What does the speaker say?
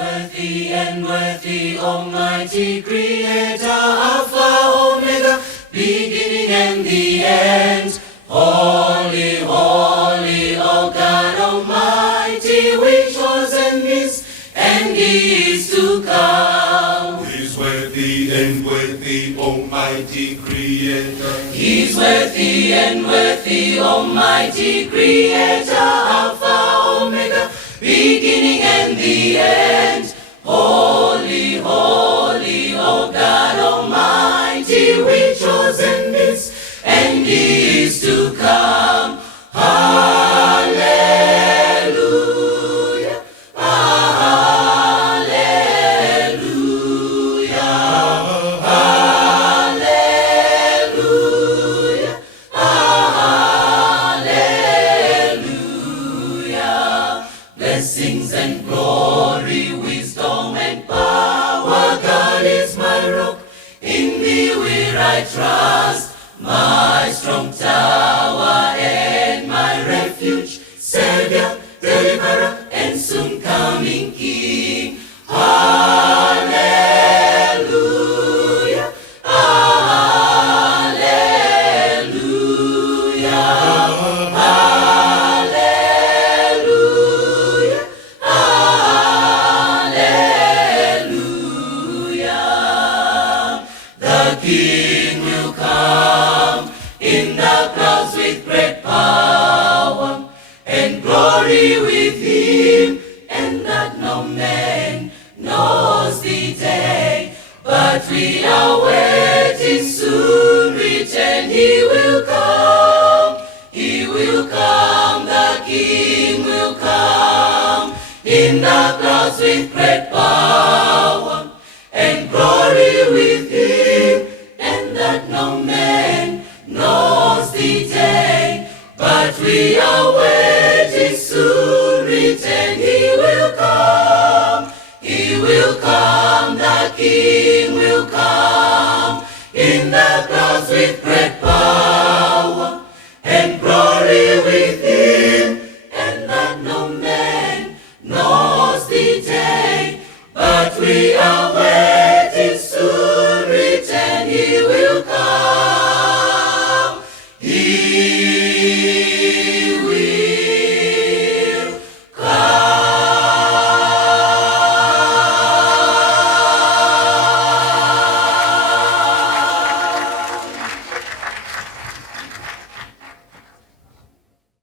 Worthy and worthy, Almighty Creator, Alpha, Omega, beginning and the end. Holy, holy, O God Almighty, which was and is to come. He's worthy and worthy, Almighty Creator. He's worthy and worthy, Almighty Creator, Alpha, Omega, beginning and the end. Holy, holy, O God Almighty, which was and is to come. Hallelujah, hallelujah, hallelujah, hallelujah. Blessings and glory, wisdom and power, God is my rock, in thee will I trust. My strong tower and my refuge, Savior, deliverer, and soon coming King. Hallelujah, hallelujah, hallelujah, hallelujah. The King will come in the clouds with great power and glory with him, and that no man knows the day. But we are waiting, soon return. He will come, he will come, the King will come in the clouds with great power and glory with him, and that no man knows the day, but we are waiting.